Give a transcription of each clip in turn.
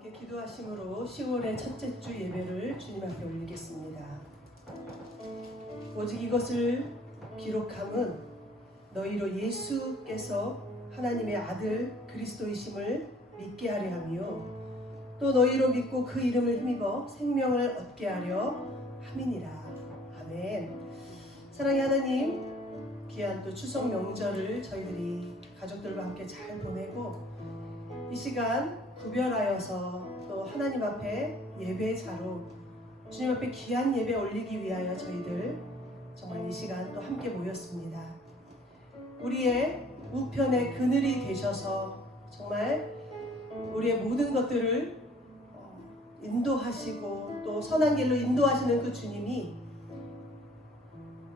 함께 기도하심으로 10월의 첫째 주 예배를 주님 앞에 올리겠습니다. 오직 이것을 기록함은 너희로 예수께서 하나님의 아들 그리스도이심을 믿게 하려 하며 또 너희로 믿고 그 이름을 힘입어 생명을 얻게 하려 함이니라. 아멘. 사랑의 하나님, 귀한 또 추석 명절을 저희들이 가족들과 함께 잘 보내고 이 시간 구별하여서 또 하나님 앞에 예배자로 주님 앞에 귀한 예배 올리기 위하여 저희들 정말 이 시간 또 함께 모였습니다. 우리의 우편의 그늘이 되셔서 정말 우리의 모든 것들을 인도하시고 또 선한 길로 인도하시는 그 주님이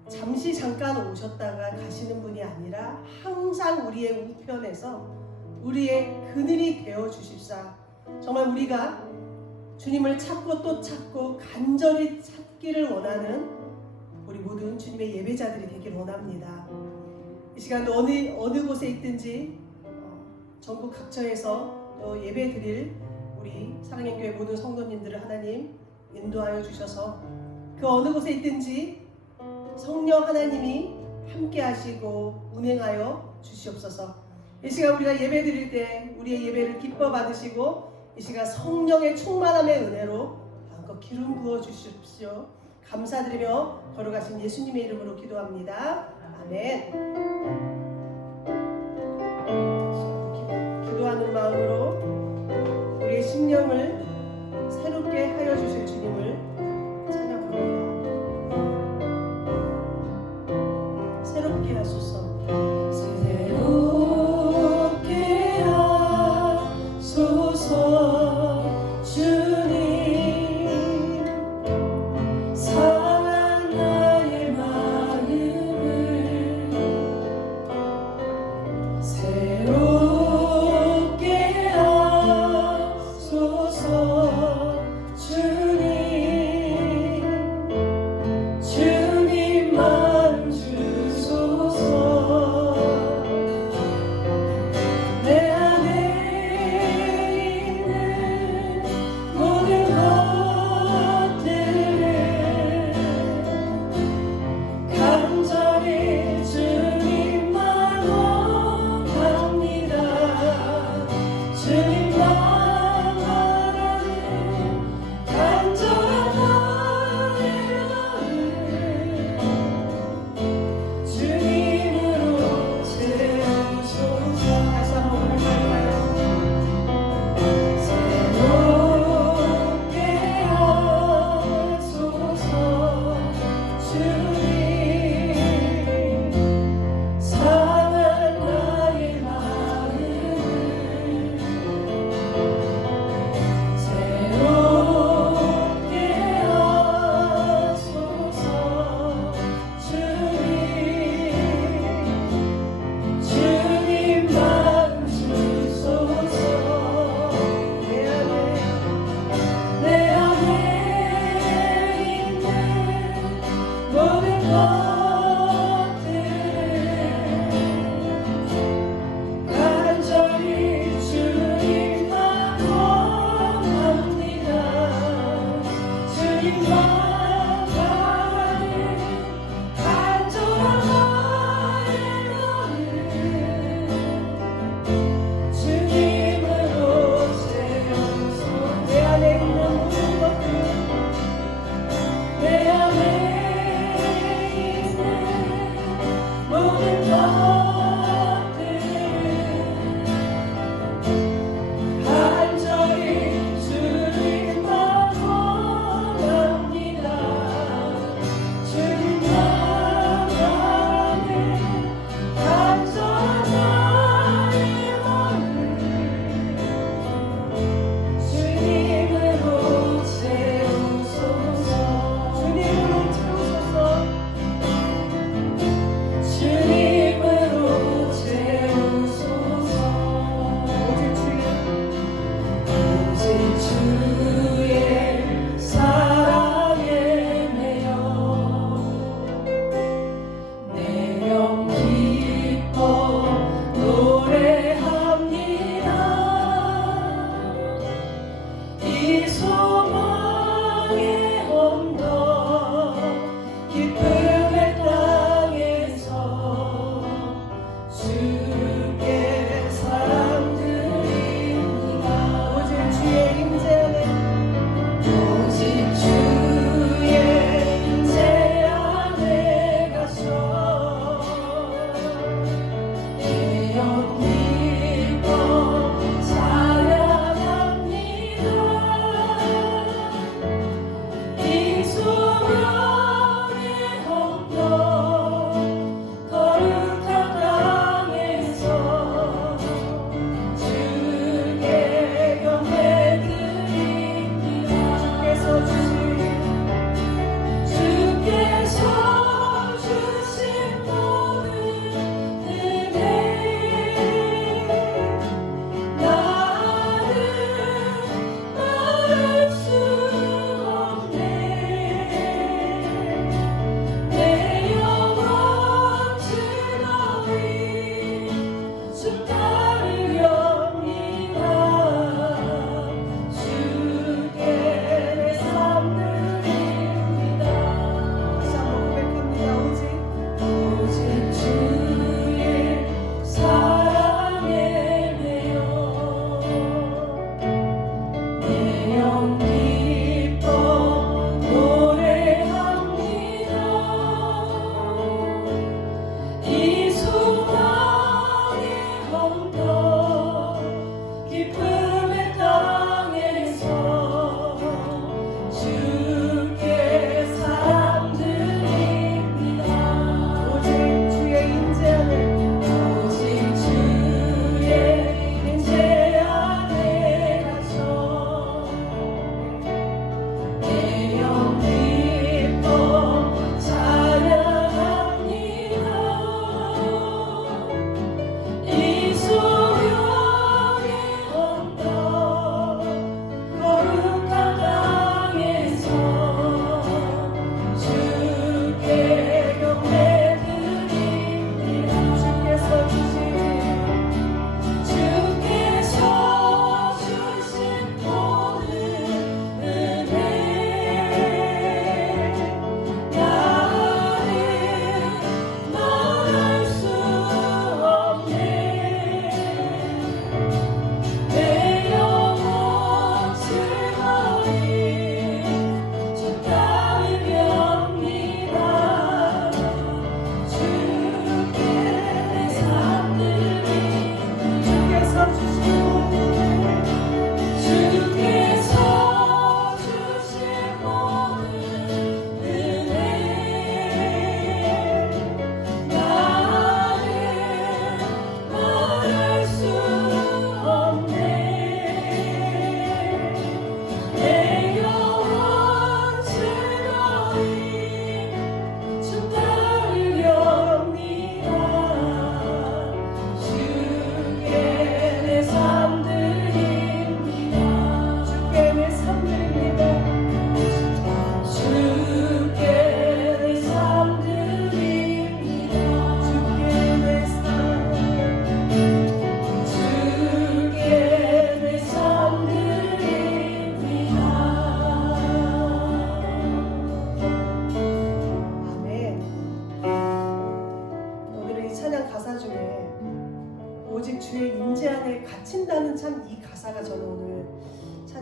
잠시 잠깐 오셨다가 가시는 분이 아니라 항상 우리의 우편에서 우리의 그늘이 되어 주십사. 정말 우리가 주님을 찾고 또 찾고 간절히 찾기를 원하는 우리 모든 주님의 예배자들이 되길 원합니다. 이 시간도 어느 곳에 있든지 전국 각처에서 또 예배 드릴 우리 사랑의 교회 모든 성도님들을 하나님 인도하여 주셔서 그 어느 곳에 있든지 성령 하나님이 함께 하시고 운행하여 주시옵소서. 이 시간 우리가 예배 드릴 때 우리의 예배를 기뻐 받으시고 이 시간 성령의 충만함의 은혜로 마음껏 기름 부어 주십시오. 감사드리며 걸어가신 예수님의 이름으로 기도합니다. 아멘. 기도하는 마음으로 우리의 심령을 새롭게 하여 주실 주님을 찬양합니다. 새롭게 하소서.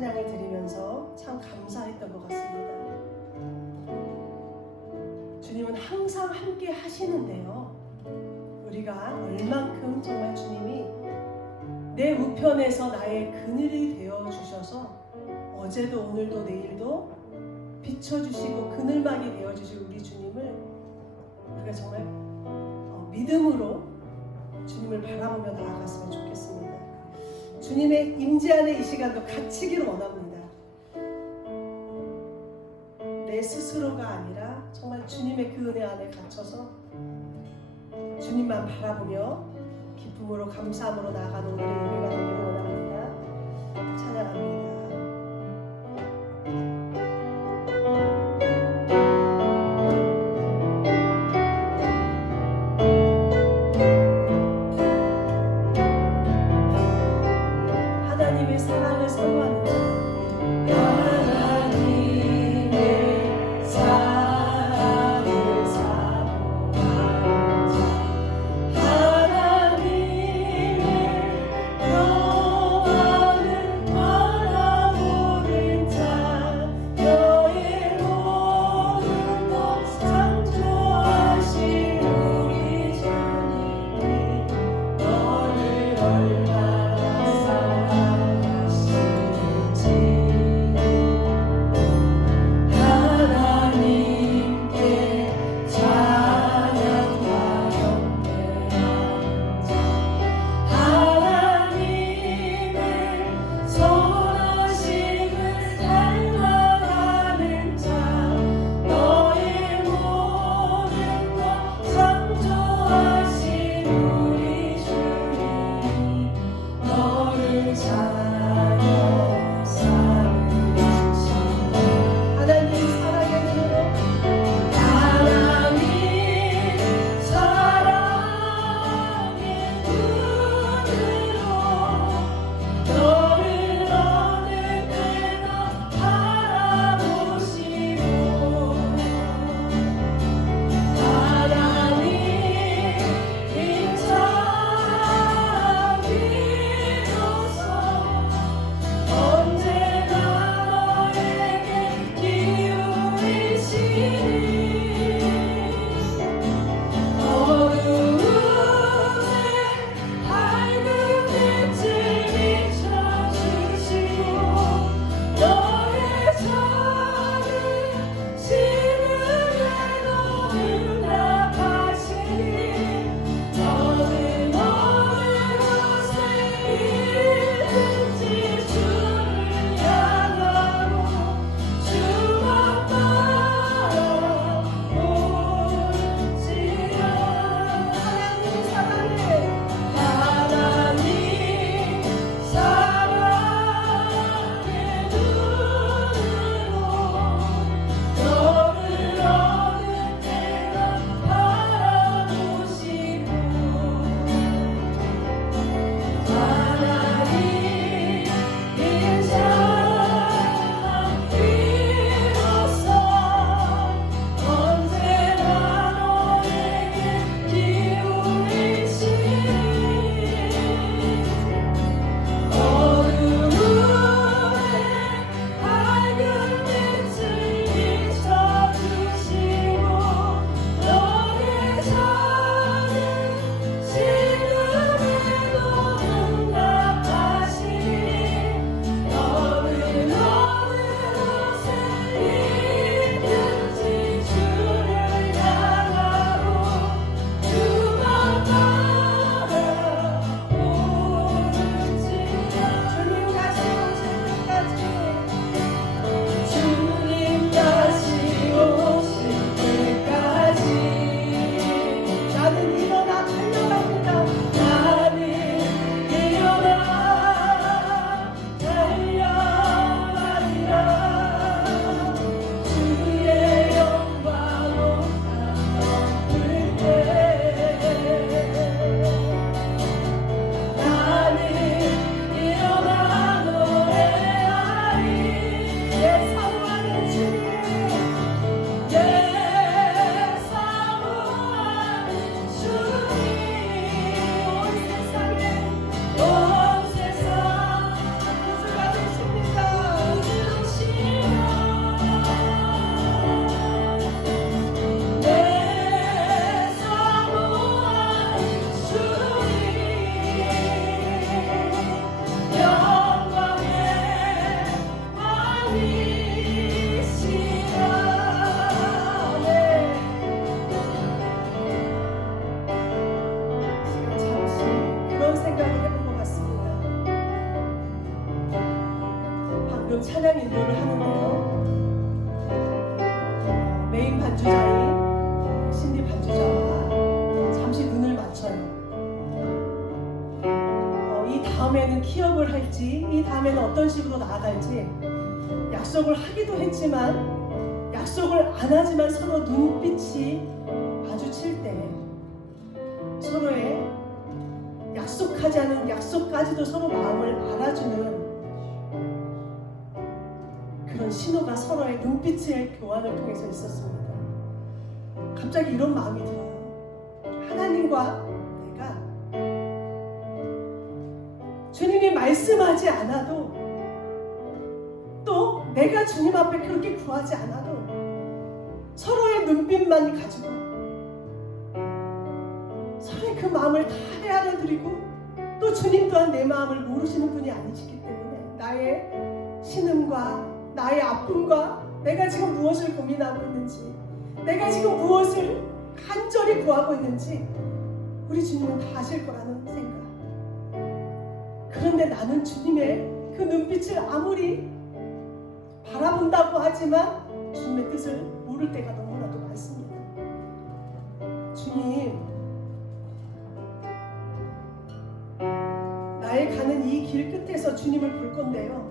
찬양을 드리면서 참 감사했던 것 같습니다. 주님은 항상 함께 하시는데요. 우리가 얼만큼 정말 주님이 내 우편에서 나의 그늘이 되어 주셔서 어제도 오늘도 내일도 비춰주시고 그늘막이 되어 주실 우리 주님을 우리가 정말 믿음으로 주님을 바라보며 나아갔으면 좋겠습니다. 주님의 임재 안에 이 시간도 갇히기를 원합니다. 내 스스로가 아니라 정말 주님의 그 은혜 안에 갇혀서 주님만 바라보며 기쁨으로 감사함으로 나아가는 우리의 예배가 되기를 원합니다. 찬양합니다. 하나님의 사랑을 선포합니다. 하나님의 사랑을 사모하자. 하나님의 영광을 바라보자. 지금 찬양 인도를 하는데요. 메인 반주자인 신디 반주자와 잠시 눈을 맞춰요. 이 다음에는 키업을 할지, 이 다음에는 어떤 식으로 나아갈지 약속을 하기도 했지만, 약속을 안 하지만 서로 눈빛이 마주칠 때 서로의 약속하지 않은 약속까지도 서로 마음을 알아주는 그런 신호가 서로의 눈빛의 교환을 통해서 있었습니다. 갑자기 이런 마음이 들어요. 하나님과 내가 주님이 말씀하지 않아도, 또 내가 주님 앞에 그렇게 구하지 않아도 서로의 눈빛만 가지고 서로의 그 마음을 다 헤아려드리고, 또 주님 또한 내 마음을 모르시는 분이 아니시기 때문에 나의 신음과 나의 아픔과 내가 지금 무엇을 고민하고 있는지, 내가 지금 무엇을 간절히 구하고 있는지 우리 주님은 다 아실 거라는 생각. 그런데 나는 주님의 그 눈빛을 아무리 바라본다고 하지만 주님의 뜻을 모를 때가 너무나도 많습니다. 주님, 나의 가는 이 길 끝에서 주님을 볼 건데요.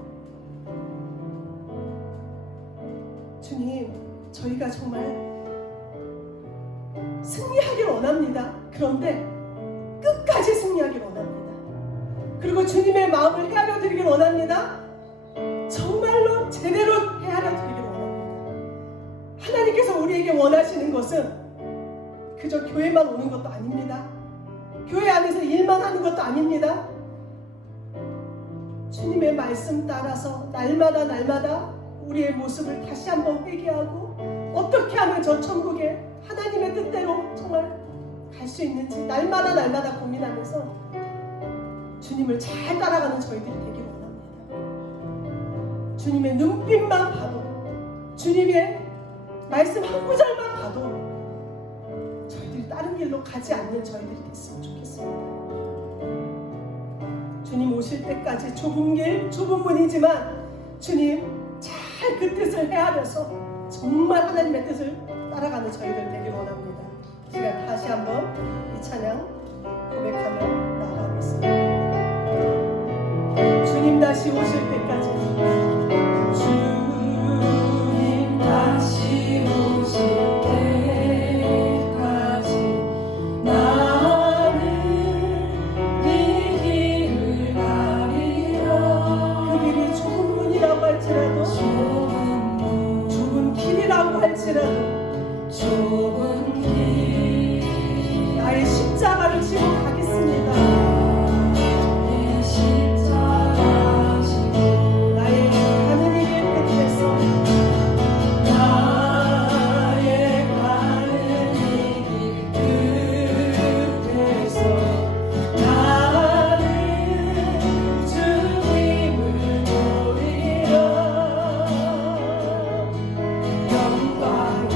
주님, 저희가 정말 승리하길 원합니다. 그런데 끝까지 승리하길 원합니다. 그리고 주님의 마음을 헤아려드리길 원합니다. 정말로 제대로 헤아려드리길 원합니다. 하나님께서 우리에게 원하시는 것은 그저 교회만 오는 것도 아닙니다. 교회 안에서 일만 하는 것도 아닙니다. 주님의 말씀 따라서 날마다 우리의 모습을 다시 한번 회개하고, 어떻게 하면 저 천국에 하나님의 뜻대로 정말 갈 수 있는지 날마다 고민하면서 주님을 잘 따라가는 저희들이 되길 원합니다. 주님의 눈빛만 봐도, 주님의 말씀 한 구절만 봐도 저희들이 다른 길로 가지 않는 저희들이 됐으면 좋겠습니다. 주님 오실 때까지 좁은 길, 좁은 문이지만 주님 잘 그 뜻을 헤아려서 정말 하나님의 뜻을 따라가는 저희들 되길 원합니다. 제가 다시 한번 이 찬양 고백하며 나아가겠습니다. 주님 다시 오실 때까지, 주님 다시 오실 때까지 나는 이 길을 가리라. 그 길이 좁은 문이라고 할지라도, 좁은 길이라고 할지라도, 좁은 길 나의 십자가를 지고 가겠습니다. 나의 십자가 지고 나의 가는 길 끝에서, 나의 가는 길 끝에서 나는 주님을 보리라. 영광의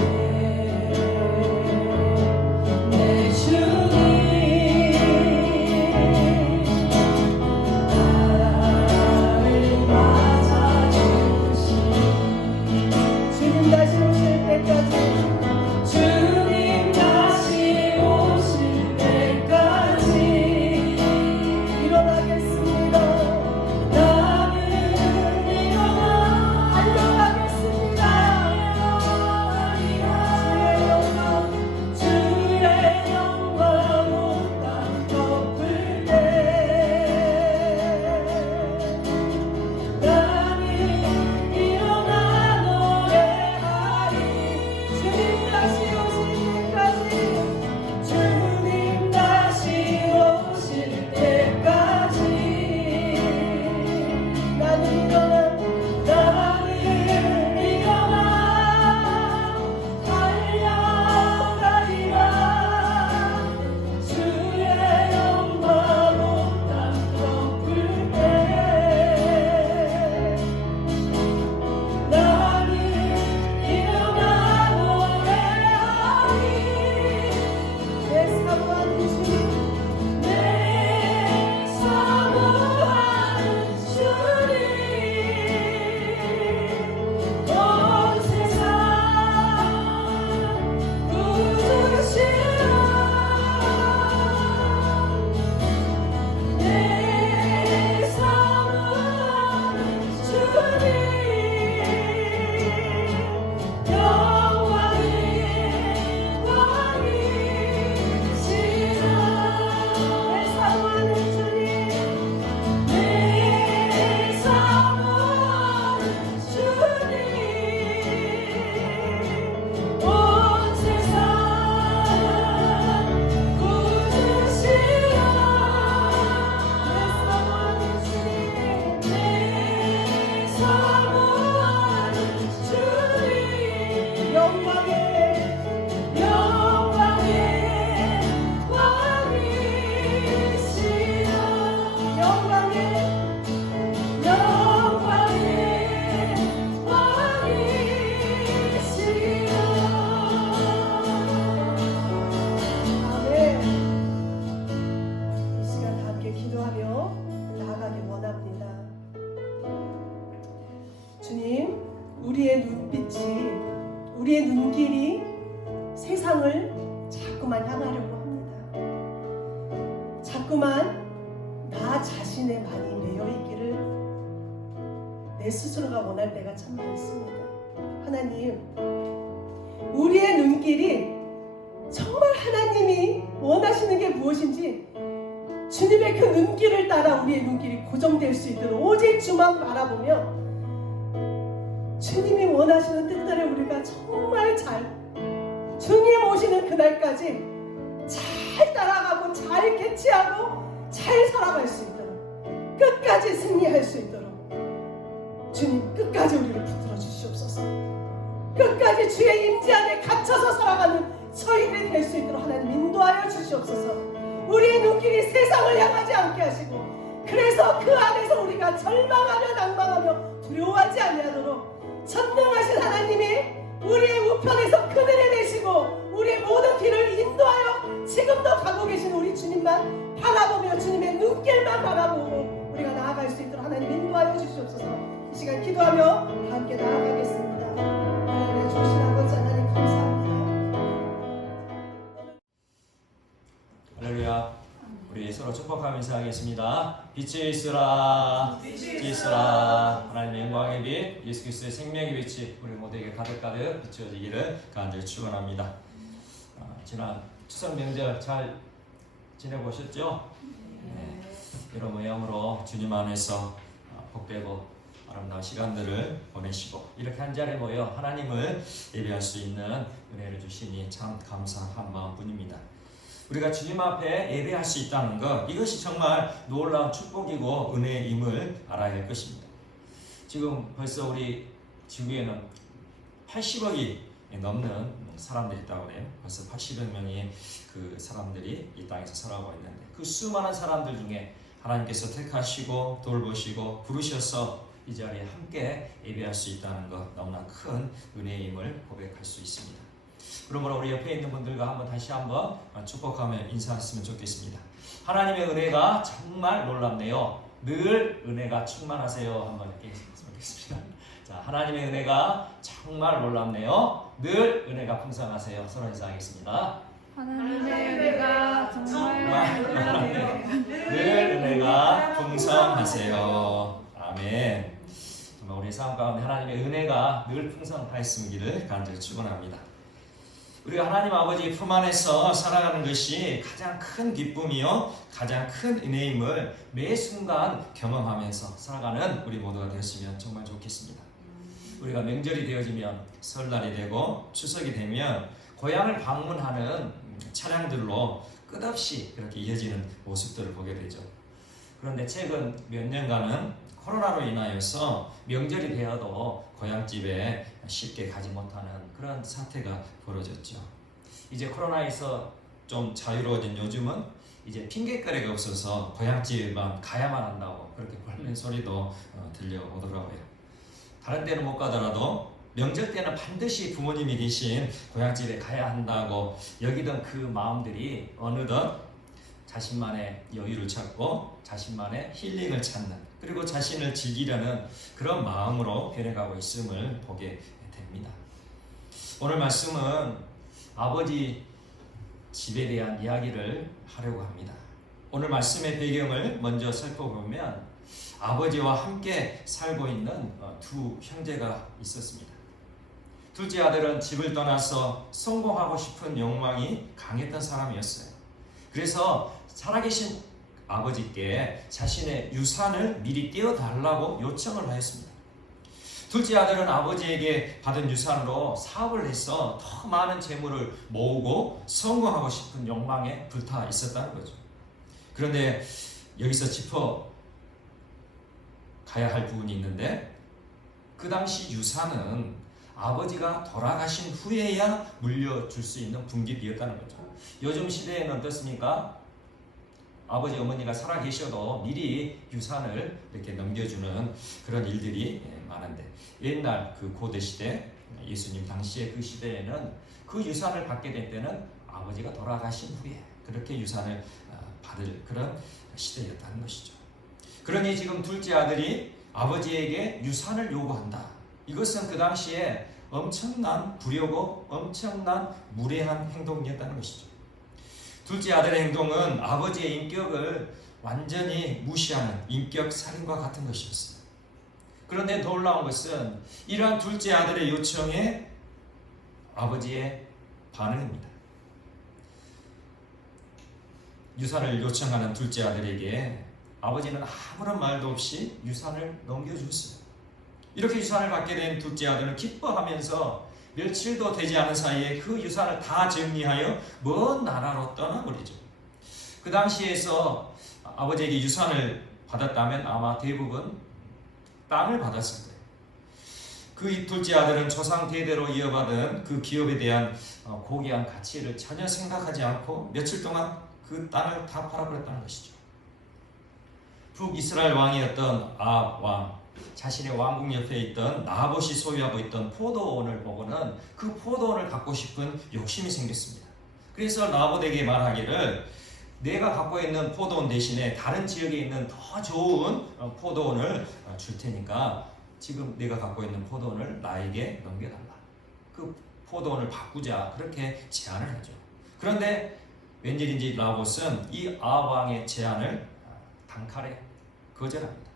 사모하는 주님 영광의 왕이시여 영광의 왕이시여 아멘. 이 시간 다 함께 기도하며 나아가길 원합니다. 주님, 우리의 눈빛이, 우리의 눈길이 세상을 자꾸만 향하려고 합니다. 자꾸만 나 자신에 많이 매여 있기를 내 스스로가 원할 때가 참 많습니다. 하나님, 우리의 눈길이 정말 하나님이 원하시는 게 무엇인지 주님의 그 눈길을 따라 우리의 눈길이 고정될 수 있도록 오직 주만 바라보며 주님이 원하시는 뜻대로 우리가 정말 잘 주님 오시는 그날까지 잘 따라가고 잘 캐치하고 잘 살아갈 수 있도록 끝까지 승리할 수 있도록 주님 끝까지 우리를 붙들어 주시옵소서. 끝까지 주의 임재 안에 갇혀서 살아가는 저희들이 될 수 있도록 하나님 인도하여 주시옵소서. 우리의 눈길이 세상을 향하지 않게 하시고 그래서 그 안에서 우리가 절망하며 낭망하며 두려워하지 아니하도록 전능하신 하나님이 우리의 우편에서 그늘에 내시고 우리의 모든 길을 인도하여 지금도 가고 계신 우리 주님만 바라보며 주님의 눈길만 바라보고 우리가 나아갈 수 있도록 하나님 인도하여 주시옵소서. 이 시간 기도하며 함께 나아가겠습니다. 하나님의 주신 아버지 하나님 감사합니다. 할렐루야. 우리 서로 축복하며 인사하겠습니다. 빛이 있으라, 빛이 있으라. 하나님의 영광의 빛, 예수 그리스도의 생명의 빛이 우리 모두에게 가득가득 비추어지기를 간절히 축원합니다. 지난 추석 명절 잘 지내보셨죠? 네. 이런 모양으로 주님 안에서 복되고 아름다운 시간들을 보내시고 이렇게 한 자리에 모여 하나님을 예배할 수 있는 은혜를 주시니 참 감사한 마음뿐입니다. 우리가 주님 앞에 예배할 수 있다는 것, 이것이 정말 놀라운 축복이고 은혜임을 알아야 할 것입니다. 지금 벌써 우리 지구에는 80억이 넘는 사람들이 있다고 해요. 벌써 80여 명의 그 사람들이 이 땅에서 살아가고 있는데 그 수많은 사람들 중에 하나님께서 택하시고 돌보시고 부르셔서 이 자리에 함께 예배할 수 있다는 것, 너무나 큰 은혜임을 고백할 수 있습니다. 그러므로 우리 옆에 있는 분들과 한번 다시 한번 축복하며 인사했으면 좋겠습니다. 하나님의 은혜가 정말 놀랍네요. 늘 은혜가 충만하세요. 한번 이렇게 했으면 좋겠습니다. 자, 하나님의 은혜가 정말 놀랍네요. 늘 은혜가 풍성하세요. 서로 인사하겠습니다. 하나님의 은혜가 정말 놀랍네요. 늘 은혜가 풍성하세요. 아멘. 정말 우리 삶 가운데 하나님의 은혜가 늘 풍성하였음기를 간절히 축원합니다. 우리가 하나님 아버지 품 안에서 살아가는 것이 가장 큰 기쁨이요 가장 큰 은혜임을 매 순간 경험하면서 살아가는 우리 모두가 되었으면 정말 좋겠습니다. 우리가 명절이 되어지면 설날이 되고 추석이 되면 고향을 방문하는 차량들로 끝없이 이렇게 이어지는 모습들을 보게 되죠. 그런데 최근 몇 년간은 코로나로 인하여서 명절이 되어도 고향집에 쉽게 가지 못하는 그런 사태가 벌어졌죠. 이제 코로나에서 좀 자유로워진 요즘은 이제 핑계거리가 없어서 고향집만 가야만 한다고 그렇게 곪는 소리도 들려오더라고요. 다른 데는 못 가더라도 명절 때는 반드시 부모님이 계신 고향집에 가야 한다고 여기던 그 마음들이 어느덧 자신만의 여유를 찾고 자신만의 힐링을 찾는 그리고 자신을 즐기려는 그런 마음으로 변해가고 있음을 보게 됩니다. 오늘 말씀은 아버지 집에 대한 이야기를 하려고 합니다. 오늘 말씀의 배경을 먼저 살펴보면 아버지와 함께 살고 있는 두 형제가 있었습니다. 둘째 아들은 집을 떠나서 성공하고 싶은 욕망이 강했던 사람이었어요. 그래서 살아계신 아버지께 자신의 유산을 미리 떼어달라고 요청을 하였습니다. 둘째 아들은 아버지에게 받은 유산으로 사업을 해서 더 많은 재물을 모으고 성공하고 싶은 욕망에 불타 있었다는 거죠. 그런데 여기서 짚어 가야 할 부분이 있는데 그 당시 유산은 아버지가 돌아가신 후에야 물려줄 수 있는 분깃비였다는 거죠. 요즘 시대에는 어떻습니까? 아버지 어머니가 살아계셔도 미리 유산을 이렇게 넘겨주는 그런 일들이 많은데, 옛날 그 고대 시대, 예수님 당시의 그 시대에는 그 유산을 받게 될 때는 아버지가 돌아가신 후에 그렇게 유산을 받을 그런 시대였다는 것이죠. 그러니 지금 둘째 아들이 아버지에게 유산을 요구한다. 이것은 그 당시에 엄청난 불효고 엄청난 무례한 행동이었다는 것이죠. 둘째 아들의 행동은 아버지의 인격을 완전히 무시하는 인격 살인과 같은 것이었어요. 그런데 놀라운 것은 이러한 둘째 아들의 요청에 아버지의 반응입니다. 유산을 요청하는 둘째 아들에게 아버지는 아무런 말도 없이 유산을 넘겨줬어요. 이렇게 유산을 받게 된 둘째 아들은 기뻐하면서 며칠도 되지 않은 사이에 그 유산을 다 정리하여 먼 나라로 떠나버리죠. 그 당시에서 아버지에게 유산을 받았다면 아마 대부분 땅을 받았을 거예요. 그 둘째 아들은 조상 대대로 이어받은 그 기업에 대한 고귀한 가치를 전혀 생각하지 않고 며칠 동안 그 땅을 다 팔아버렸다는 것이죠. 북이스라엘 왕이었던 아합 왕, 자신의 왕궁 옆에 있던 나봇이 소유하고 있던 포도원을 보고는 그 포도원을 갖고 싶은 욕심이 생겼습니다. 그래서 나봇에게 말하기를, 내가 갖고 있는 포도원 대신에 다른 지역에 있는 더 좋은 포도원을 줄 테니까 지금 내가 갖고 있는 포도원을 나에게 넘겨달라. 그 포도원을 바꾸자, 그렇게 제안을 하죠. 그런데 웬일인지 나봇은 이 아합 왕의 제안을 단칼에 거절합니다.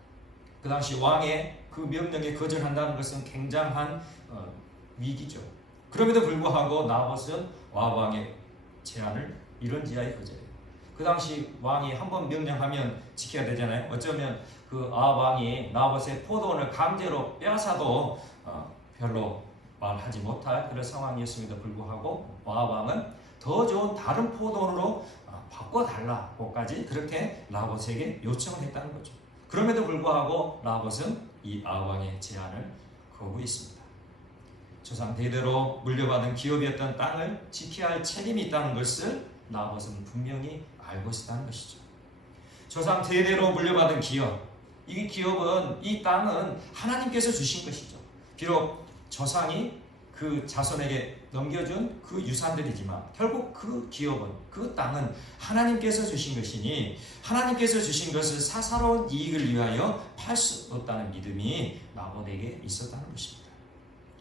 그 당시 왕의 그 명령에 거절한다는 것은 굉장한 위기죠. 그럼에도 불구하고 나봇은 아합 왕의 제안을 이런지하에 거절해요. 그 당시 왕이 한번 명령하면 지켜야 되잖아요. 어쩌면 그 아합 왕이 나봇의 포도원을 강제로 빼앗아도 별로 말하지 못할 그런 상황이었음에도 불구하고 아합 왕은 더 좋은 다른 포도원으로 바꿔달라고까지 그렇게 나봇에게 요청을 했다는 거죠. 그럼에도 불구하고 나봇은 이 아합 왕의 제안을 거부했습니다. 조상 대대로 물려받은 기업이었던 땅을 지켜야 할 책임이 있다는 것을 나봇은 분명히 알고 있었다는 것이죠. 조상 대대로 물려받은 기업, 이 기업은, 이 땅은 하나님께서 주신 것이죠. 비록 조상이 그 자손에게 넘겨준 그 유산들이지만 결국 그 기업은, 그 땅은 하나님께서 주신 것이니 하나님께서 주신 것을 사사로운 이익을 위하여 팔 수 없다는 믿음이 나봇에게 있었다는 것입니다.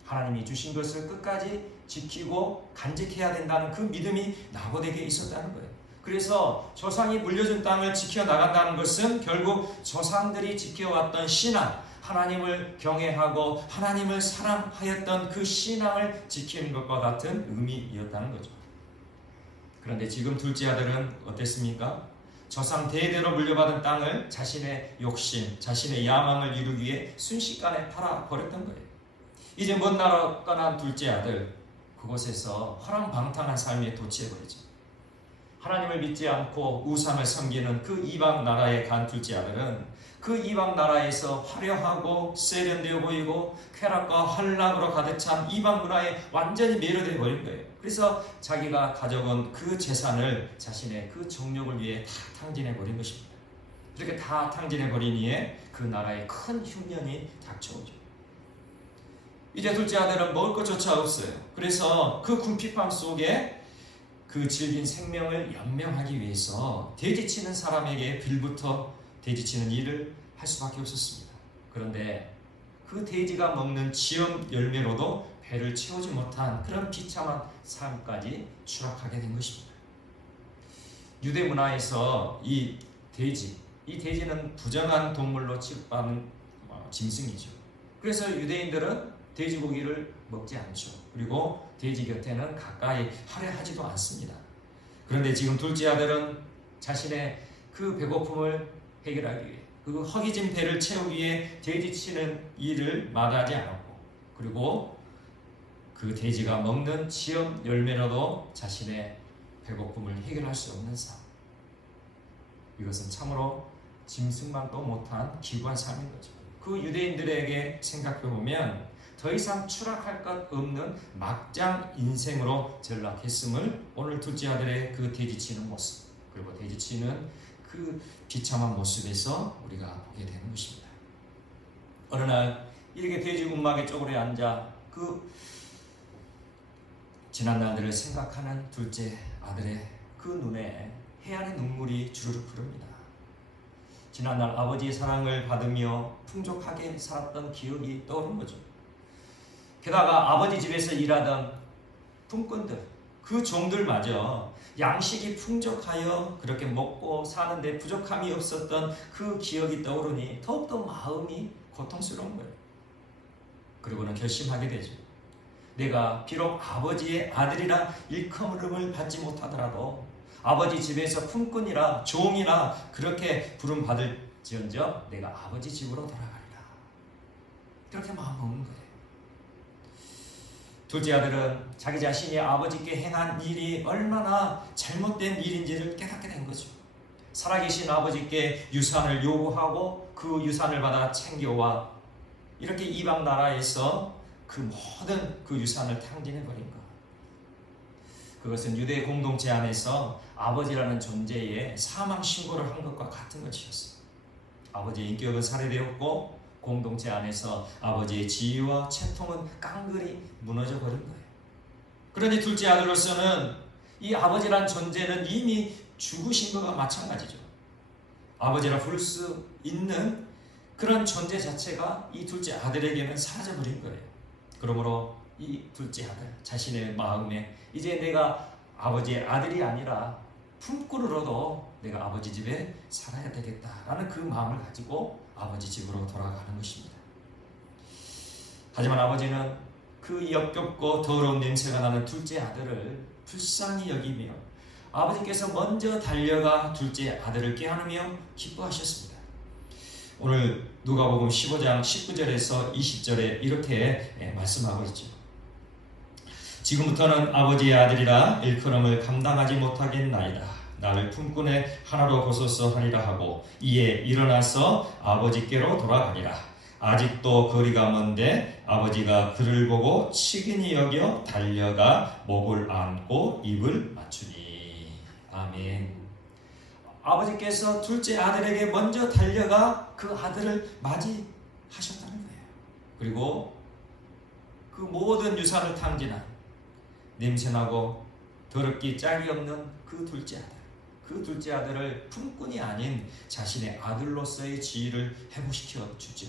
하나님이 주신 것을 끝까지 지키고 간직해야 된다는 그 믿음이 나봇에게 있었다는 거예요. 그래서 조상이 물려준 땅을 지켜나간다는 것은 결국 조상들이 지켜왔던 신앙, 하나님을 경외하고 하나님을 사랑하였던 그 신앙을 지키는 것과 같은 의미였다는 거죠. 그런데 지금 둘째 아들은 어땠습니까? 조상 대대로 물려받은 땅을 자신의 욕심, 자신의 야망을 이루기 위해 순식간에 팔아버렸던 거예요. 이제 먼 나라 떠난 둘째 아들, 그곳에서 허랑방탕한 삶에 도취해버리죠. 하나님을 믿지 않고 우상을 섬기는 그 이방 나라에 간 둘째 아들은 그 이방 나라에서 화려하고 세련되어 보이고 쾌락과 환락으로 가득 찬 이방 문화에 완전히 매료되어 버린 거예요. 그래서 자기가 가져온 그 재산을 자신의 그 정욕을 위해 다 탕진해 버린 것입니다. 그렇게 다 탕진해 버리니에 그 나라에 큰 흉년이 닥쳐오죠. 이제 둘째 아들은 먹을 것조차 없어요. 그래서 그 궁핍함 속에 그 질긴 생명을 연명하기 위해서 돼지치는 사람에게 빌부터 돼지치는 일을 할 수밖에 없었습니다. 그런데 그 돼지가 먹는 지엄 열매로도 배를 채우지 못한 그런 비참한 삶까지 추락하게 된 것입니다. 유대 문화에서 이 돼지는 부정한 동물로 취급받는 짐승이죠. 그래서 유대인들은 돼지고기를 먹지 않죠. 그리고 돼지 곁에는 가까이 하려 하지도 않습니다. 그런데 지금 둘째 아들은 자신의 그 배고픔을 해결하기 위해, 그 허기진 배를 채우기 위해 돼지치는 일을 마다하지 않았고, 그리고 그 돼지가 먹는 지엄 열매로도 자신의 배고픔을 해결할 수 없는 삶, 이것은 참으로 짐승만도 못한 기구한 삶인 거죠. 그 유대인들에게 생각해 보면 더 이상 추락할 것 없는 막장 인생으로 전락했음을 오늘 둘째 아들의 그 돼지치는 모습, 그리고 돼지치는 그 비참한 모습에서 우리가 보게 되는 것입니다. 어느 날 이렇게 돼지 움막에 쪼그려 앉아 그 지난 날들을 생각하는 둘째 아들의 그 눈에 해안의 눈물이 주르륵 흐릅니다. 지난날 아버지의 사랑을 받으며 풍족하게 살았던 기억이 떠오른 거죠. 게다가 아버지 집에서 일하던 품꾼들, 그 종들마저 양식이 풍족하여 그렇게 먹고 사는데 부족함이 없었던 그 기억이 떠오르니 더욱더 마음이 고통스러운 거예요. 그리고는 결심하게 되죠. 내가 비록 아버지의 아들이라 일컬음을 받지 못하더라도 아버지 집에서 품꾼이라 종이라 그렇게 부름받을지언정 내가 아버지 집으로 돌아가리라. 그렇게 마음먹는 거예요. 둘째 아들은 자기 자신이 아버지께 행한 일이 얼마나 잘못된 일인지를 깨닫게 된 거죠. 살아계신 아버지께 유산을 요구하고 그 유산을 받아 챙겨와 이렇게 이방 나라에서 그 모든 그 유산을 탕진해버린 것. 그것은 유대 공동체 안에서 아버지라는 존재의 사망 신고를 한 것과 같은 것이었어요. 아버지의 인격은 살해되었고 공동체 안에서 아버지의 지위와 채통은 깡그리 무너져 버린 거예요. 그러니 둘째 아들로서는 이 아버지란 존재는 이미 죽으신 것과 마찬가지죠. 아버지라 부를 수 있는 그런 존재 자체가 이 둘째 아들에게는 사라져버린 거예요. 그러므로 이 둘째 아들 자신의 마음에 이제 내가 아버지의 아들이 아니라 품꾼으로도 내가 아버지 집에 살아야 되겠다라는 그 마음을 가지고 아버지 집으로 돌아가는 것입니다. 하지만 아버지는 그 역겹고 더러운 냄새가 나는 둘째 아들을 불쌍히 여기며 아버지께서 먼저 달려가 둘째 아들을 깨안으며 기뻐하셨습니다. 오늘 누가복음 15장 19절에서 20절에 이렇게 말씀하고 있죠. 지금부터는 아버지의 아들이라 일컬음을 감당하지 못하겠나이다. 나를 품꾼의 하나로 보소서 하리라 하고 이에 일어나서 아버지께로 돌아가니라. 아직도 거리가 먼데 아버지가 그를 보고 치근히 여겨 달려가 목을 안고 입을 맞추니. 아멘. 아버지께서 둘째 아들에게 먼저 달려가 그 아들을 맞이하셨다는 거예요. 그리고 그 모든 유산을 탕진한 냄새나고 더럽기 짝이 없는 그 둘째 아들, 그 둘째 아들을 품꾼이 아닌 자신의 아들로서의 지위를 회복시켜 주죠.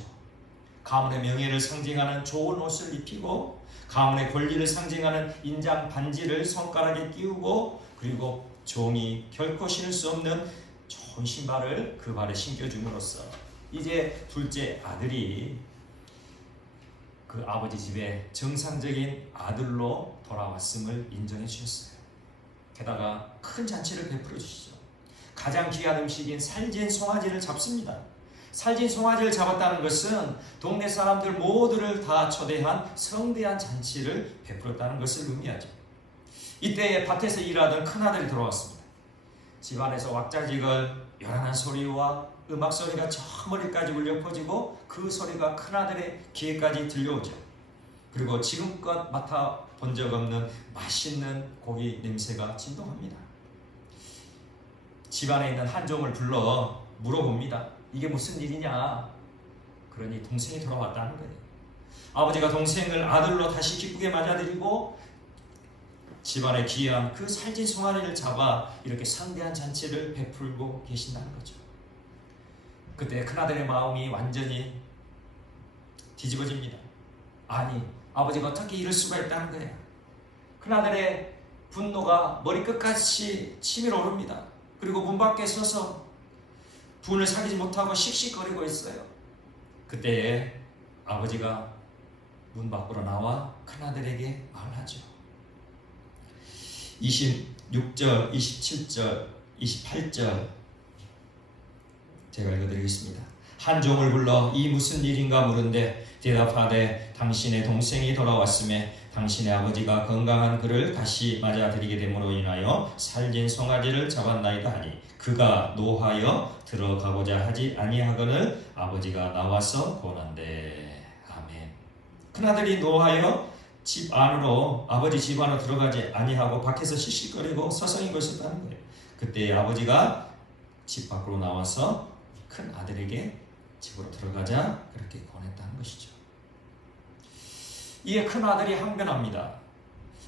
가문의 명예를 상징하는 좋은 옷을 입히고 가문의 권리를 상징하는 인장 반지를 손가락에 끼우고 그리고 종이 결코 신을 수 없는 좋은 신발을 그 발에 신겨줌으로써 이제 둘째 아들이 그 아버지 집에 정상적인 아들로 돌아왔음을 인정해 주셨어요. 게다가 큰 잔치를 베풀어 주시죠. 가장 귀한 음식인 살진 송아지를 잡습니다. 살진 송아지를 잡았다는 것은 동네 사람들 모두를 다 초대한 성대한 잔치를 베풀었다는 것을 의미하죠. 이때 밭에서 일하던 큰아들이 돌아왔습니다. 집안에서 왁자지껄 요란한 소리와 음악 소리가 저 머리까지 울려 퍼지고 그 소리가 큰아들의 귀에까지 들려오죠. 그리고 지금껏 맡아본 적 없는 맛있는 고기 냄새가 진동합니다. 집안에 있는 한 종을 불러 물어봅니다. 이게 무슨 일이냐? 그러니 동생이 돌아왔다는 거예요. 아버지가 동생을 아들로 다시 기쁘게 맞아들이고 집안에 귀한 그 살진 송아지를 잡아 이렇게 상대한 잔치를 베풀고 계신다는 거죠. 그때 큰아들의 마음이 완전히 뒤집어집니다. 아니, 아버지가 어떻게 이럴 수가 있다는 거예요. 큰아들의 분노가 머리끝까지 치밀어 오릅니다. 그리고 문 밖에 서서 분을 사귀지 못하고 씩씩거리고 있어요. 그때에 아버지가 문 밖으로 나와 큰아들에게 말하죠. 26절, 27절, 28절 제가 읽어드리겠습니다. 한 종을 불러 이 무슨 일인가 물은데 대답하되 당신의 동생이 돌아왔음에 당신의 아버지가 건강한 그를 다시 맞아들이게 됨으로 인하여 살진 송아지를 잡았나이다 하니 그가 노하여 들어가고자 하지 아니하거늘 아버지가 나와서 고난대. 아멘. 큰아들이 노하여 집 안으로 아버지 집 안으로 들어가지 아니하고 밖에서 씩씩거리고 서성이고 있었다는 거예요. 그때 아버지가 집 밖으로 나와서 큰 아들에게 집으로 들어가자 그렇게 권했다는 것이죠. 이에 큰 아들이 항변합니다.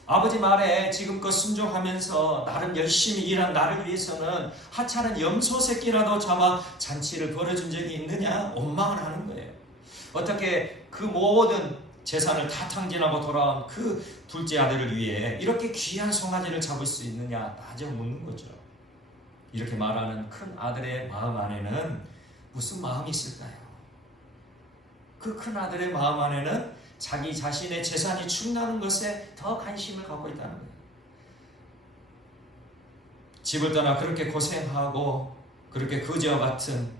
아버지 말에 지금껏 순종하면서 나름 열심히 일한 나를 위해서는 하찮은 염소 새끼라도 잡아 잔치를 벌여준 적이 있느냐 원망을 하는 거예요. 어떻게 그 모든 재산을 다 탕진하고 돌아온 그 둘째 아들을 위해 이렇게 귀한 송아지를 잡을 수 있느냐 따져 묻는 거죠. 이렇게 말하는 큰 아들의 마음 안에는 무슨 마음이 있을까요? 그 큰 아들의 마음 안에는 자기 자신의 재산이 충나는 것에 더 관심을 갖고 있다는 거예요. 집을 떠나 그렇게 고생하고 그렇게 그지와 같은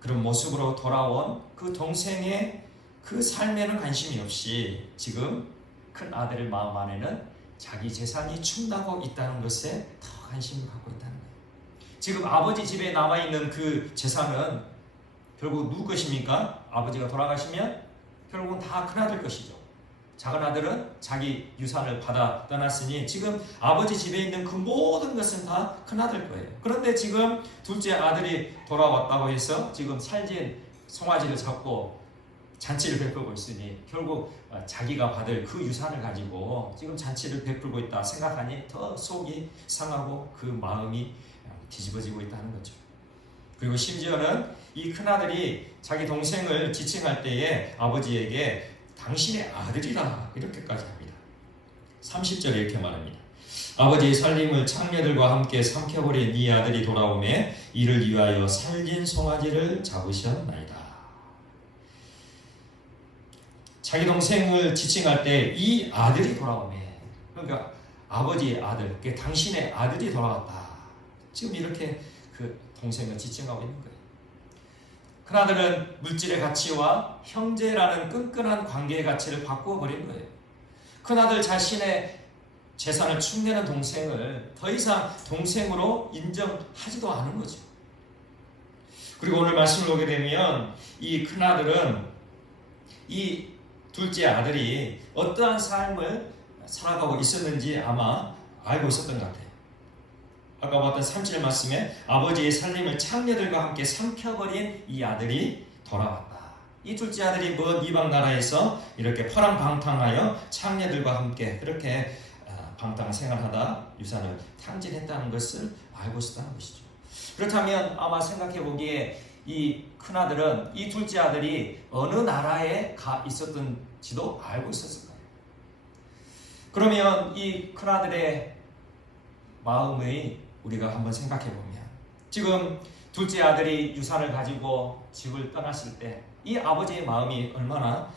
그런 모습으로 돌아온 그 동생의 그 삶에는 관심이 없이 지금 큰 아들의 마음 안에는 자기 재산이 충나고 있다는 것에 더 관심을 갖고 있다는 거예요. 지금 아버지 집에 남아있는 그 재산은 결국 누구 것입니까? 아버지가 돌아가시면 결국은 다 큰아들 것이죠. 작은아들은 자기 유산을 받아 떠났으니 지금 아버지 집에 있는 그 모든 것은 다 큰아들 거예요. 그런데 지금 둘째 아들이 돌아왔다고 해서 지금 살진 송아지를 잡고 잔치를 베풀고 있으니 결국 자기가 받을 그 유산을 가지고 지금 잔치를 베풀고 있다 생각하니 더 속이 상하고 그 마음이 뒤집어지고 있다는 거죠. 그리고 심지어는 이 큰아들이 자기 동생을 지칭할 때에 아버지에게 당신의 아들이라 이렇게까지 합니다. 30절에 이렇게 말합니다. 아버지의 살림을 창녀들과 함께 삼켜버린 이 아들이 돌아오매 이를 위하여 살진 송아지를 잡으셨나이다. 자기 동생을 지칭할 때 이 아들이 돌아오매, 그러니까 아버지의 아들, 그러니까 당신의 아들이 돌아왔다. 지금 이렇게 그 동생을 지칭하고 있는 거예요. 큰아들은 물질의 가치와 형제라는 끈끈한 관계의 가치를 바꾸어 버린 거예요. 큰아들 자신의 재산을 축내는 동생을 더 이상 동생으로 인정하지도 않은 거죠. 그리고 오늘 말씀을 보게 되면 이 큰아들은 이 둘째 아들이 어떠한 삶을 살아가고 있었는지 아마 알고 있었던 것 같아요. 아까 봤던 37절 말씀에 아버지의 살림을 창녀들과 함께 삼켜버린 이 아들이 돌아왔다. 이 둘째 아들이 먼 이방 나라에서 이렇게 파랑방탕하여 창녀들과 함께 그렇게 방탕 생활하다 유산을 탕진했다는 것을 알고 있었다는 것이죠. 그렇다면 아마 생각해 보기에 이 큰아들은 이 둘째 아들이 어느 나라에 가 있었던지도 알고 있었을 거예요. 그러면 이 큰아들의 마음의 우리가 한번 생각해 보면 지금 둘째 아들이 유산을 가지고 집을 떠났을 때 이 아버지의 마음이 얼마나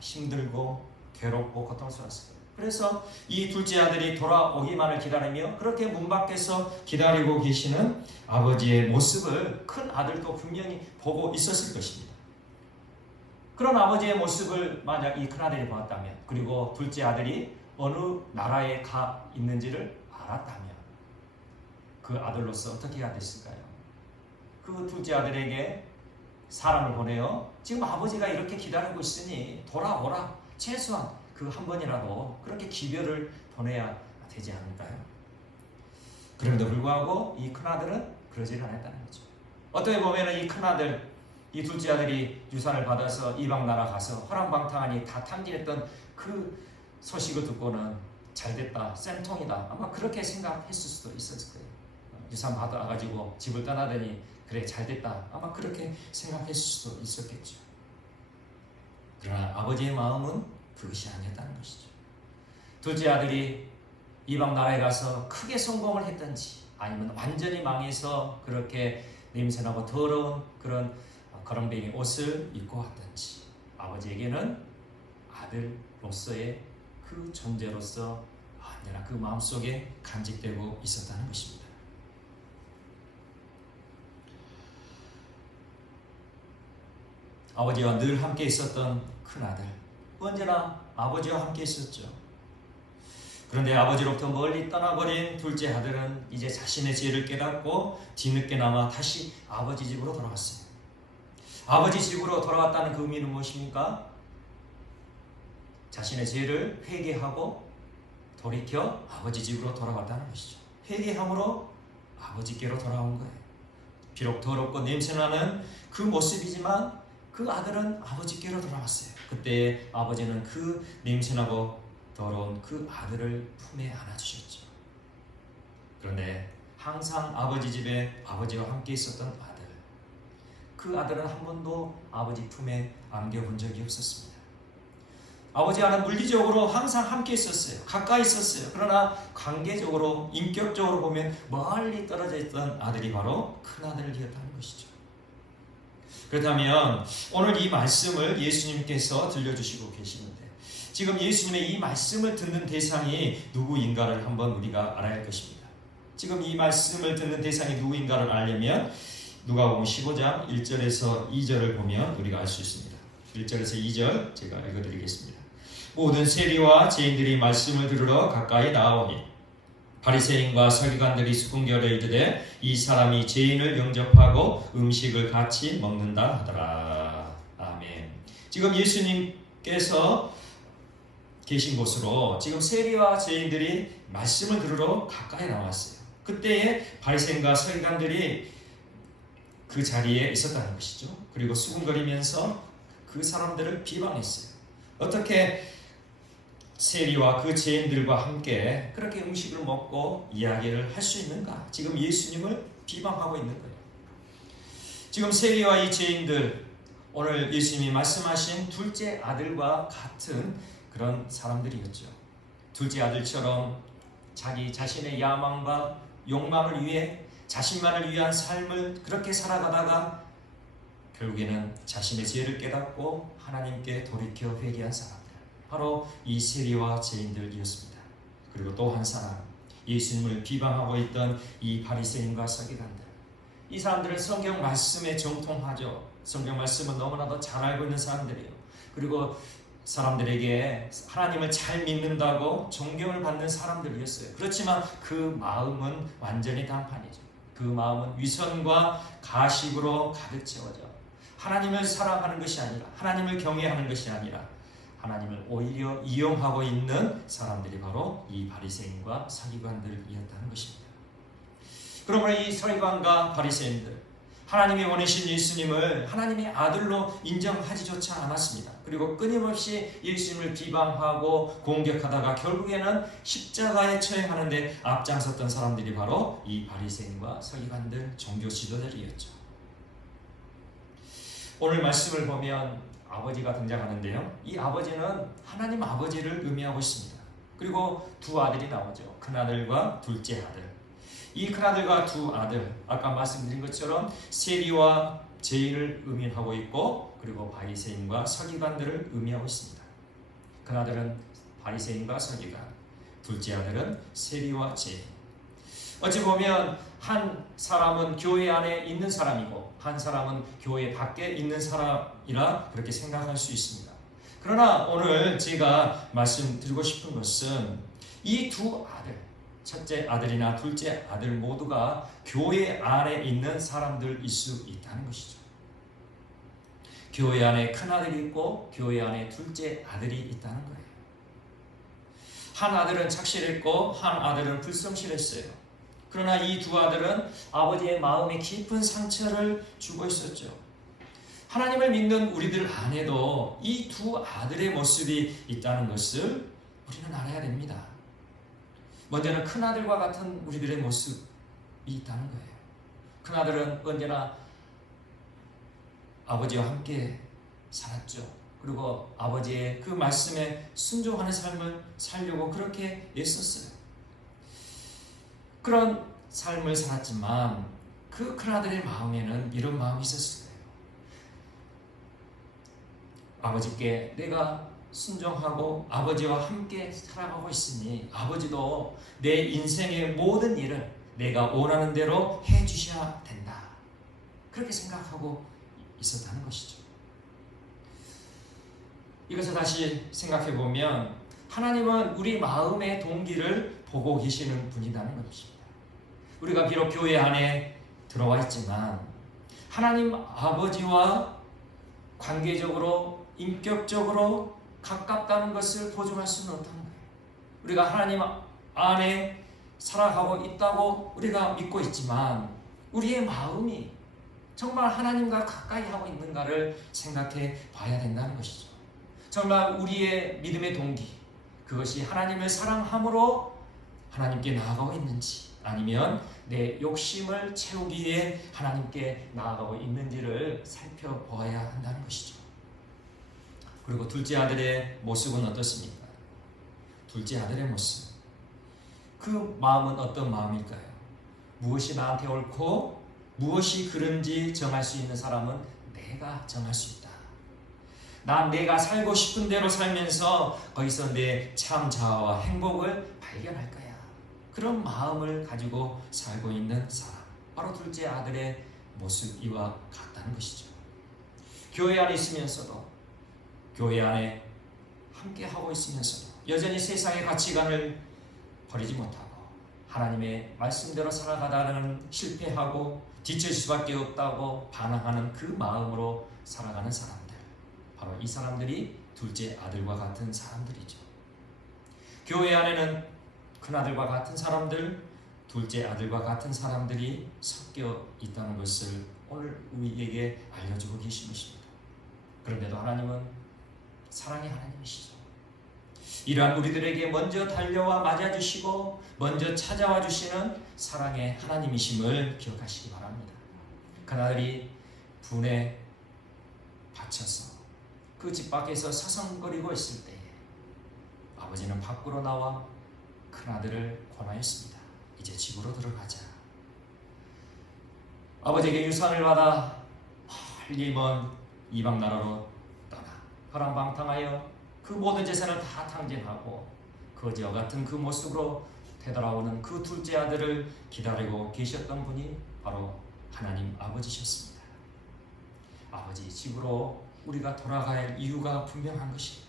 힘들고 괴롭고 고통스러웠을까요? 그래서 이 둘째 아들이 돌아오기만을 기다리며 그렇게 문 밖에서 기다리고 계시는 아버지의 모습을 큰 아들도 분명히 보고 있었을 것입니다. 그런 아버지의 모습을 만약 이 큰아들이 보았다면, 그리고 둘째 아들이 어느 나라에 가 있는지를 알았다면 그 아들로서 어떻게 해야 됐을까요? 그 둘째 아들에게 사람을 보내어 지금 아버지가 이렇게 기다리고 있으니 돌아오라, 최소한 그 한 번이라도 그렇게 기별을 보내야 되지 않을까요? 그럼에도 불구하고 이 큰아들은 그러지를 않았다는 거죠. 어떻게 보면 이 큰아들, 이 둘째 아들이 유산을 받아서 이방 나라 가서 허랑방탕하니 다 탕진했던 그 소식을 듣고는 잘됐다, 쌤통이다, 아마 그렇게 생각했을 수도 있었을 거예요. 유산 받아가지고 집을 떠나더니 그래 잘됐다, 아마 그렇게 생각했을 수도 있었겠죠. 그러나 아버지의 마음은 그것이 아니었다는 것이죠. 둘째 아들이 이방 나라에 가서 크게 성공을 했든지 아니면 완전히 망해서 그렇게 냄새나고 더러운 그런 거렁뱅이 옷을 입고 왔든지 아버지에게는 아들로서의 그 존재로서 언제나 그 마음속에 간직되고 있었다는 것입니다. 아버지와 늘 함께 있었던 큰아들, 언제나 아버지와 함께 있었죠. 그런데 아버지로부터 멀리 떠나버린 둘째 아들은 이제 자신의 죄를 깨닫고 뒤늦게나마 다시 아버지 집으로 돌아왔어요. 아버지 집으로 돌아왔다는 그 의미는 무엇입니까? 자신의 죄를 회개하고 돌이켜 아버지 집으로 돌아왔다는 것이죠. 회개함으로 아버지께로 돌아온 거예요. 비록 더럽고 냄새나는 그 모습이지만 그 아들은 아버지께로 돌아왔어요. 그때 아버지는 그 냄새나고 더러운 그 아들을 품에 안아주셨죠. 그런데 항상 아버지 집에 아버지와 함께 있었던 아들, 그 아들은 한 번도 아버지 품에 안겨본 적이 없었습니다. 아버지와는 물리적으로 항상 함께 있었어요. 가까이 있었어요. 그러나 관계적으로, 인격적으로 보면 멀리 떨어져 있던 아들이 바로 큰아들이었다는 것이죠. 그렇다면 오늘 이 말씀을 예수님께서 들려주시고 계시는데 지금 예수님의 이 말씀을 듣는 대상이 누구인가를 한번 우리가 알아야 할 것입니다. 지금 이 말씀을 듣는 대상이 누구인가를 알려면 누가복음 15장 1절에서 2절을 보면 우리가 알 수 있습니다. 1절에서 2절 제가 읽어드리겠습니다. 모든 세리와 죄인들이 말씀을 들으러 가까이 나아오니 바리새인과 서기관들이 수군결에 이르되 이 사람이 죄인을 영접하고 음식을 같이 먹는다 하더라. 아멘. 지금 예수님께서 계신 곳으로 지금 세리와 죄인들이 말씀을 들으러 가까이 나왔어요. 그때에 바리새인과 서기관들이 그 자리에 있었다는 것이죠. 그리고 수군거리면서 그 사람들을 비방했어요. 어떻게 세리와 그 죄인들과 함께 그렇게 음식을 먹고 이야기를 할 수 있는가? 지금 예수님을 비방하고 있는 거예요. 지금 세리와 이 죄인들, 오늘 예수님이 말씀하신 둘째 아들과 같은 그런 사람들이었죠. 둘째 아들처럼 자기 자신의 야망과 욕망을 위해 자신만을 위한 삶을 그렇게 살아가다가 결국에는 자신의 죄를 깨닫고 하나님께 돌이켜 회개한 사람들, 바로 이 세리와 죄인들이었습니다. 그리고 또 한 사람, 예수님을 비방하고 있던 이 바리새인과 서기관들. 이 사람들은 성경 말씀에 정통하죠. 성경 말씀은 너무나도 잘 알고 있는 사람들이에요. 그리고 사람들에게 하나님을 잘 믿는다고 존경을 받는 사람들이었어요. 그렇지만 그 마음은 완전히 단판이죠. 그 마음은 위선과 가식으로 가득 채워져 하나님을 사랑하는 것이 아니라, 하나님을 경외하는 것이 아니라 하나님을 오히려 이용하고 있는 사람들이 바로 이 바리새인과 서기관들이었다는 것입니다. 그러므로 이 서기관과 바리새인들, 하나님이 원하신 예수님을 하나님의 아들로 인정하지조차 않았습니다. 그리고 끊임없이 예수님을 비방하고 공격하다가 결국에는 십자가에 처형하는데 앞장섰던 사람들이 바로 이 바리새인과 서기관들, 종교 지도자들이었죠. 오늘 말씀을 보면 아버지가 등장하는데요. 이 아버지는 하나님 아버지를 의미하고 있습니다. 그리고 두 아들이 나오죠. 큰아들과 둘째 아들. 이 큰아들과 두 아들, 아까 말씀드린 것처럼 세리와 죄인을 의미하고 있고 그리고 바리새인과 서기관들을 의미하고 있습니다. 큰아들은 바리새인과 서기관, 둘째 아들은 세리와 죄인. 어찌 보면 한 사람은 교회 안에 있는 사람이고 한 사람은 교회 밖에 있는 사람이라 그렇게 생각할 수 있습니다. 그러나 오늘 제가 말씀드리고 싶은 것은 이 두 아들, 첫째 아들이나 둘째 아들 모두가 교회 안에 있는 사람들일 수 있다는 것이죠. 교회 안에 큰아들이 있고 교회 안에 둘째 아들이 있다는 거예요. 한 아들은 착실했고 한 아들은 불성실했어요. 그러나 이 두 아들은 아버지의 마음에 깊은 상처를 주고 있었죠. 하나님을 믿는 우리들 안에도 이 두 아들의 모습이 있다는 것을 우리는 알아야 됩니다. 먼저는 큰아들과 같은 우리들의 모습이 있다는 거예요. 큰아들은 언제나 아버지와 함께 살았죠. 그리고 아버지의 그 말씀에 순종하는 삶을 살려고 그렇게 애썼어요. 그런 삶을 살았지만 그 큰아들의 마음에는 이런 마음이 있었을 거예요. 아버지께 내가 순종하고 아버지와 함께 살아가고 있으니 아버지도 내 인생의 모든 일을 내가 원하는 대로 해주셔야 된다. 그렇게 생각하고 있었다는 것이죠. 이것을 다시 생각해 보면 하나님은 우리 마음의 동기를 보고 계시는 분이라는 것입니다. 우리가 비록 교회 안에 들어와 있지만 하나님 아버지와 관계적으로 인격적으로 가깝다는 것을 보증할 수는 없다는 거예요. 우리가 하나님 안에 살아가고 있다고 우리가 믿고 있지만 우리의 마음이 정말 하나님과 가까이 하고 있는가를 생각해 봐야 된다는 것이죠. 정말 우리의 믿음의 동기, 그것이 하나님을 사랑함으로 하나님께 나아가고 있는지 아니면 내 욕심을 채우기 위해 하나님께 나아가고 있는지를 살펴보아야 한다는 것이죠. 그리고 둘째 아들의 모습은 어떻습니까? 둘째 아들의 모습, 그 마음은 어떤 마음일까요? 무엇이 나한테 옳고 무엇이 그른지 정할 수 있는 사람은 내가 정할 수 있다. 난 내가 살고 싶은 대로 살면서 거기서 내 참 자아와 행복을 발견할 거야. 그런 마음을 가지고 살고 있는 사람, 바로 둘째 아들의 모습 이와 같다는 것이죠. 교회 안에 있으면서도, 교회 안에 함께 하고 있으면서도 여전히 세상의 가치관을 버리지 못하고 하나님의 말씀대로 살아가다는 실패하고 뒤처질 수밖에 없다고 반항하는 그 마음으로 살아가는 사람들, 바로 이 사람들이 둘째 아들과 같은 사람들이죠. 교회 안에는 큰아들과 같은 사람들, 둘째 아들과 같은 사람들이 섞여 있다는 것을 오늘 우리에게 알려주고 계신 것입니다. 그런데도 하나님은 사랑의 하나님이시죠. 이러한 우리들에게 먼저 달려와 맞아주시고 먼저 찾아와 주시는 사랑의 하나님이심을 기억하시기 바랍니다. 그날이 분에 받쳐서 그 집 밖에서 서성거리고 있을 때에 아버지는 밖으로 나와 큰아들을 권하였습니다. 이제 집으로 들어가자. 아버지에게 유산을 받아 멀리 먼 이방 나라로 떠나 허랑방탕하여 그 모든 재산을 다 탕진하고 거지와 같은 그 모습으로 되돌아오는 그 둘째 아들을 기다리고 계셨던 분이 바로 하나님 아버지셨습니다. 아버지 집으로 우리가 돌아가야 할 이유가 분명한 것입니다.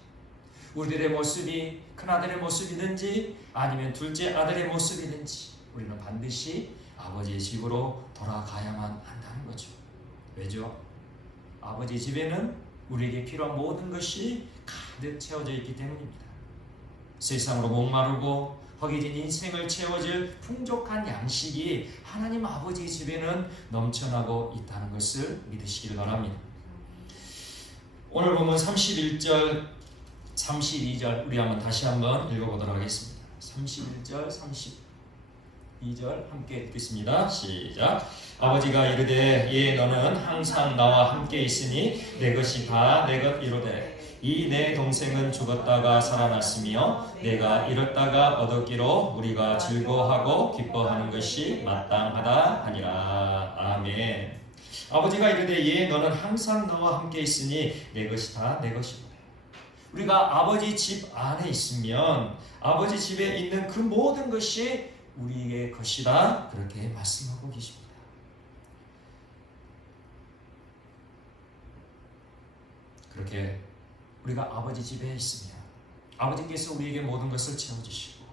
우리들의 모습이 큰아들의 모습이든지 아니면 둘째 아들의 모습이든지 우리는 반드시 아버지의 집으로 돌아가야만 한다는 거죠. 왜죠? 아버지 집에는 우리에게 필요한 모든 것이 가득 채워져 있기 때문입니다. 세상으로 목마르고 허기진 인생을 채워줄 풍족한 양식이 하나님 아버지 집에는 넘쳐나고 있다는 것을 믿으시길 바랍니다. 오늘 보면 31절, 32절 우리 한번 다시 한번 읽어보도록 하겠습니다. 31절, 32절 함께 읽겠습니다. 시작. 아버지가 이르되 예 너는 항상 나와 함께 있으니 내 것이 다 내 것 이로되 이 내 동생은 죽었다가 살아났으며 내가 잃었다가 얻었기로 우리가 즐거워하고 기뻐하는 것이 마땅하다 하니라. 아멘. 아버지가 이르되 예 너는 항상 나와 함께 있으니 내 것이 다 내 것이로되. 우리가 아버지 집 안에 있으면 아버지 집에 있는 그 모든 것이 우리의 것이다, 그렇게 말씀하고 계십니다. 그렇게 우리가 아버지 집에 있으면 아버지께서 우리에게 모든 것을 채워주시고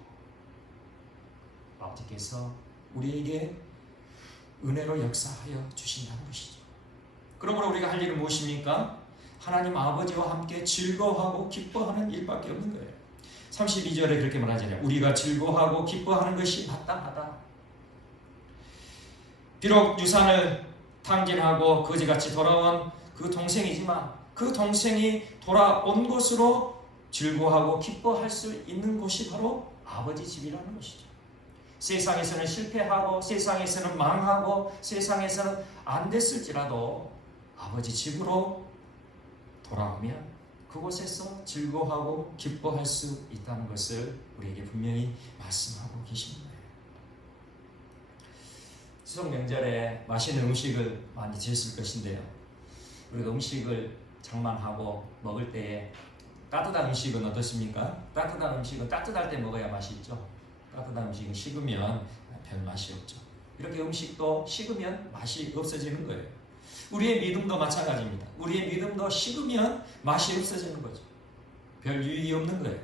아버지께서 우리에게 은혜로 역사하여 주신다는 것이죠. 그러므로 우리가 할 일은 무엇입니까? 하나님 아버지와 함께 즐거워하고 기뻐하는 일밖에 없는 거예요. 32절에 그렇게 말하잖아요. 우리가 즐거워하고 기뻐하는 것이 마땅하다. 비록 유산을 탕진하고 거지같이 돌아온 그 동생이지만 그 동생이 돌아온 곳으로 즐거워하고 기뻐할 수 있는 곳이 바로 아버지 집이라는 것이죠. 세상에서는 실패하고 세상에서는 망하고 세상에서는 안 됐을지라도 아버지 집으로 돌아오면 그곳에서 즐거워하고 기뻐할 수 있다는 것을 우리에게 분명히 말씀하고 계십니다. 추석 명절에 맛있는 음식을 많이 드셨을 것인데요. 우리가 음식을 장만하고 먹을 때에 따뜻한 음식은 어떻습니까? 따뜻한 음식은 따뜻할 때 먹어야 맛이 있죠. 따뜻한 음식은 식으면 별 맛이 없죠. 이렇게 음식도 식으면 맛이 없어지는 거예요. 우리의 믿음도 마찬가지입니다. 우리의 믿음도 식으면 맛이 없어지는 거죠. 별 유익이 없는 거예요.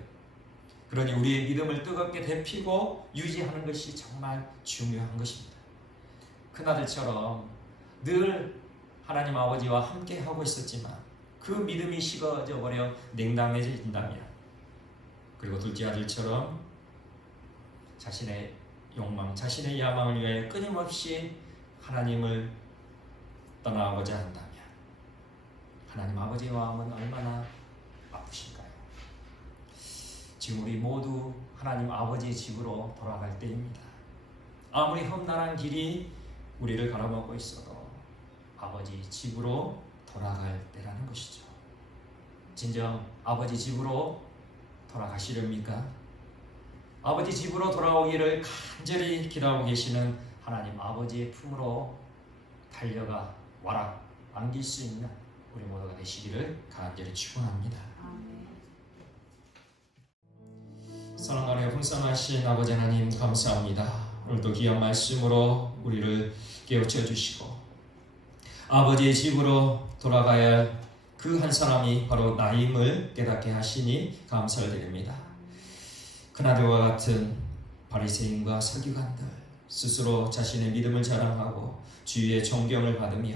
그러니 우리의 믿음을 뜨겁게 데피고 유지하는 것이 정말 중요한 것입니다. 큰아들처럼 늘 하나님 아버지와 함께 하고 있었지만 그 믿음이 식어져 버려 냉담해진다면, 그리고 둘째 아들처럼 자신의 욕망, 자신의 야망을 위하여 끊임없이 하나님을 떠나고자 한다면 하나님 아버지의 마음은 얼마나 아프실까요? 지금 우리 모두 하나님 아버지의 집으로 돌아갈 때입니다. 아무리 험난한 길이 우리를 가로막고 있어도 아버지 집으로 돌아갈 때라는 것이죠. 진정 아버지 집으로 돌아가시렵니까? 아버지 집으로 돌아오기를 간절히 기다리고 계시는 하나님 아버지의 품으로 달려가 와라 안길 수 있는 우리 모두가 되시기를 간절히 축원합니다. 사랑하며 풍성하신 아버지 하나님, 감사합니다. 오늘도 귀한 말씀으로 우리를 깨우쳐 주시고 아버지의 집으로 돌아가야 할 그 한 사람이 바로 나임을 깨닫게 하시니 감사를 드립니다. 큰아들과 같은 바리새인과 서기관들, 스스로 자신의 믿음을 자랑하고 주위의 존경을 받으며,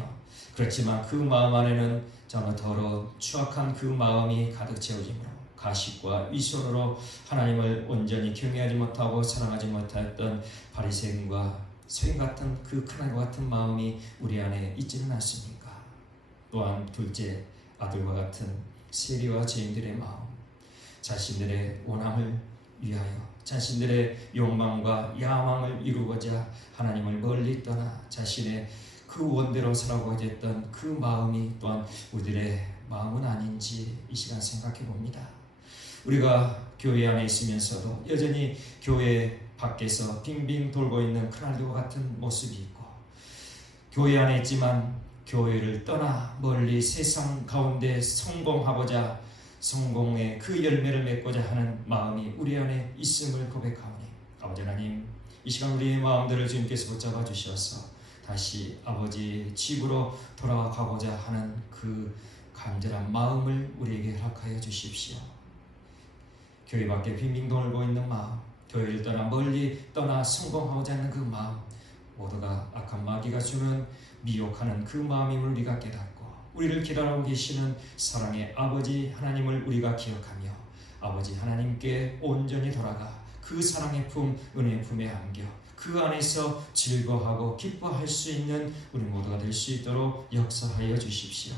그렇지만 그 마음 안에는 정말 더러운 추악한 그 마음이 가득 채워지며 가식과 위선으로 하나님을 온전히 경외하지 못하고 사랑하지 못했던 바리새인과 서기관 같은 그 큰아들과 같은 마음이 우리 안에 있지는 않습니까? 또한 둘째 아들과 같은 세리와 죄인들의 마음, 자신들의 원함을 위하여 자신들의 욕망과 야망을 이루고자 하나님을 멀리 떠나 자신의 그 원대로 살아가고자 했던 그 마음이 또한 우리들의 마음은 아닌지 이 시간 생각해 봅니다. 우리가 교회 안에 있으면서도 여전히 교회 밖에서 빙빙 돌고 있는 큰아들과 같은 모습이 있고, 교회 안에 있지만 교회를 떠나 멀리 세상 가운데 성공하고자 성공의 그 열매를 맺고자 하는 마음이 우리 안에 있음을 고백하오니, 아버지 하나님, 이 시간 우리의 마음들을 주님께서 붙잡아 주셔서 다시 아버지 집으로 돌아가고자 하는 그 간절한 마음을 우리에게 허락하여 주십시오. 교회 밖에 빙빙 돌고 있는 마음, 교회를 떠나 멀리 떠나 성공하고자 하는 그 마음, 모두가 악한 마귀가 주는 미혹하는 그 마음임을 우리가 깨닫고, 우리를 기다리고 계시는 사랑의 아버지 하나님을 우리가 기억하며 아버지 하나님께 온전히 돌아가 그 사랑의 품, 은혜의 품에 안겨 그 안에서 즐거워하고 기뻐할 수 있는 우리 모두가 될 수 있도록 역사하여 주십시오.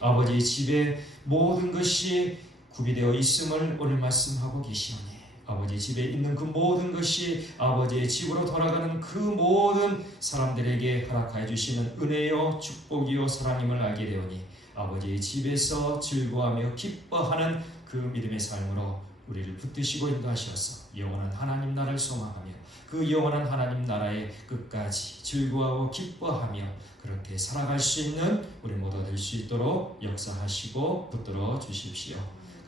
아버지 집에 모든 것이 구비되어 있음을 오늘 말씀하고 계시오니, 아버지 집에 있는 그 모든 것이 아버지의 집으로 돌아가는 그 모든 사람들에게 허락하여 주시는 은혜요 축복이요 사랑임을 알게 되오니, 아버지의 집에서 즐거워하며 기뻐하는 그 믿음의 삶으로 우리를 붙드시고 인도하셔서 영원한 하나님 나라를 소망하며 그 영원한 하나님 나라의 끝까지 즐거워하고 기뻐하며 그렇게 살아갈 수 있는 우리 모두 될 수 있도록 역사하시고 붙들어 주십시오.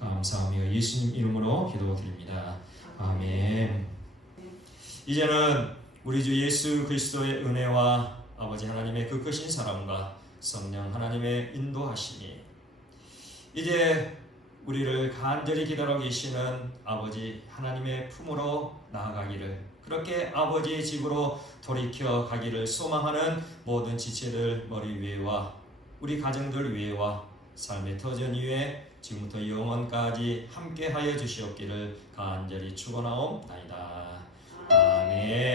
감사하며 예수님 이름으로 기도드립니다. 아멘. 이제는 우리 주 예수 그리스도의 은혜와 아버지 하나님의 그 크신 사랑과 성령 하나님의 인도하심이 이제 우리를 간절히 기다리고 계시는 아버지 하나님의 품으로 나아가기를, 그렇게 아버지의 집으로 돌이켜 가기를 소망하는 모든 지체들 머리 위에와 우리 가정들 위에와 삶의 터전 위에 지금부터 영원까지 함께하여 주시옵기를 간절히 축원하옵나이다. 아멘.